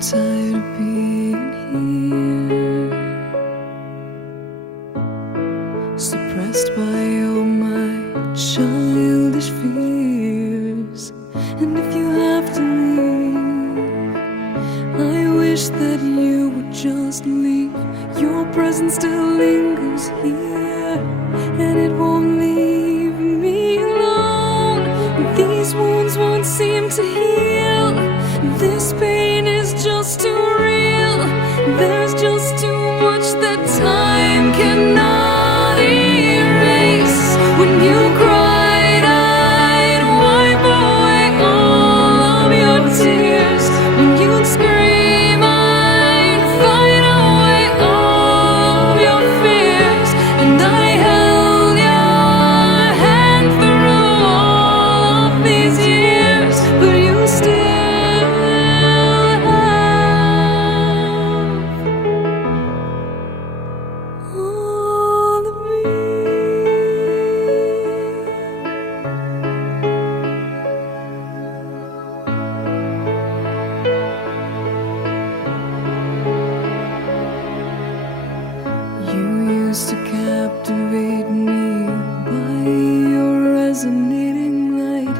tired of being here, suppressed by all my childish fears. And if you have to leave, I wish that you would just leave. Your presence still lingers here, and it won't leave me alone. These wounds won't seem to heal. This pain is just too real. There's just too much that time cannot erase. When you cried, I'd wipe away all of your tears. When you'd scream, I'd fight away all of your fears. And I held your hand through all of these years, but you still all of me. You used to captivate me by your resonating light.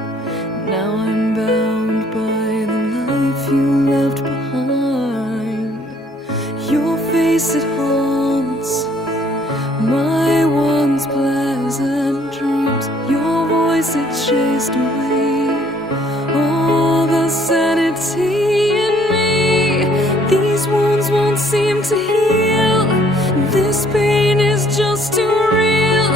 Now I'm bound by the life you left behind. Your face, it haunts my once pleasant dreams. Your voice, it chased away all the sanity in me. These wounds won't seem to heal. This pain is just too real.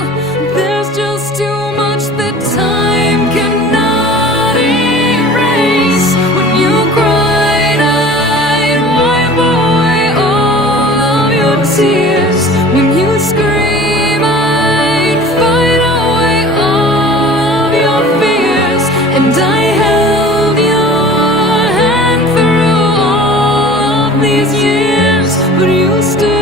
There's just too much that time cannot erase. When you cried, I'd wipe away all of your tears. When you scream, I'd fight away all of your fears. And I held your hand through all of these years, but you still